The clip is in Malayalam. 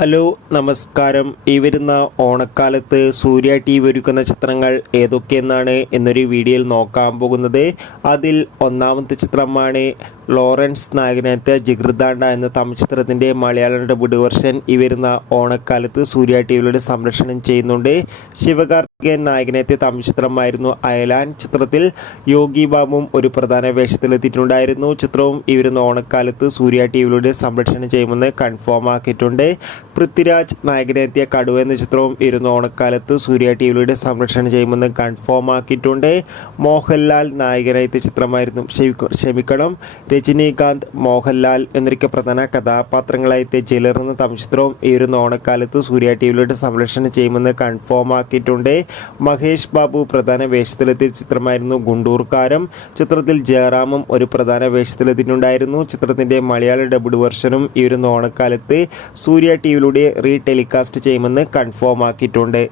ഹലോ നമസ്കാരം. ഈ വരുന്ന ഓണക്കാലത്ത് സൂര്യ ടി വി ഒരുക്കുന്ന ചിത്രങ്ങൾ ഏതൊക്കെയെന്നാണ് എന്നൊരു വീഡിയോയിൽ നോക്കാൻ പോകുന്നത്. അതിൽ ഒന്നാമത്തെ ചിത്രമാണ് ലോറൻസ് നായകനത്തെ ജിഗൃദാണ്ട എന്ന തമിഴ് ചിത്രത്തിന്റെ മലയാളം ഡബിഡ് വെർഷൻ ഈ വരുന്ന ഓണക്കാലത്ത് സൂര്യ ടി വിയിലൂടെ സംരക്ഷണം ചെയ്യുന്നുണ്ട്. ശിവകാർത്തികേയൻ നായകനത്തെ തമിഴ് ചിത്രമായിരുന്നു അയലാൻ. ചിത്രത്തിൽ യോഗി ബാബും ഒരു പ്രധാന വേഷത്തിലെത്തിയിട്ടുണ്ടായിരുന്നു. ചിത്രവും ഈ വരുന്ന ഓണക്കാലത്ത് സൂര്യ ടി വിയിലൂടെ സംരക്ഷണം ചെയ്യുമെന്ന് കൺഫേം ആക്കിയിട്ടുണ്ട്. പൃഥ്വിരാജ് നായകനെത്തിയ കടുവ എന്ന ചിത്രവും ഇരുന്ന ഓണക്കാലത്ത് സൂര്യ ടി വിയിലൂടെ സംരക്ഷണം ചെയ്യുമെന്ന് കൺഫേം ആക്കിയിട്ടുണ്ട്. മോഹൻലാൽ നായകനെത്തിയ ചിത്രമായിരുന്നു. ക്ഷമിക്ക- ക്ഷമിക്കണം. രജനീകാന്ത് മോഹൻലാൽ എന്നൊക്കെ പ്രധാന കഥാപാത്രങ്ങളായി തമിഴ് ചിത്രവും ഈ ഒരു ഓണക്കാലത്ത് സൂര്യ ടി വിയിലൂടെ സംരക്ഷണം ചെയ്യുമെന്ന് കൺഫേം ആക്കിയിട്ടുണ്ട്. മഹേഷ് ബാബു പ്രധാന വേഷത്തിലെത്തിയ ചിത്രമായിരുന്നു ഗുണ്ടൂർക്കാരം. ചിത്രത്തിൽ ജയറാമും ഒരു പ്രധാന വേഷത്തിലെത്തിയിട്ടുണ്ടായിരുന്നു. ചിത്രത്തിന്റെ മലയാള ഡബിഡ് വെർഷനും ഈ ഒരു ഓണക്കാലത്ത് സൂര്യ ടി വിയിലൂടെ റീ ടെലികാസ്റ്റ് ചെയ്യുമെന്ന് കൺഫേം ആക്കിയിട്ടുണ്ട്.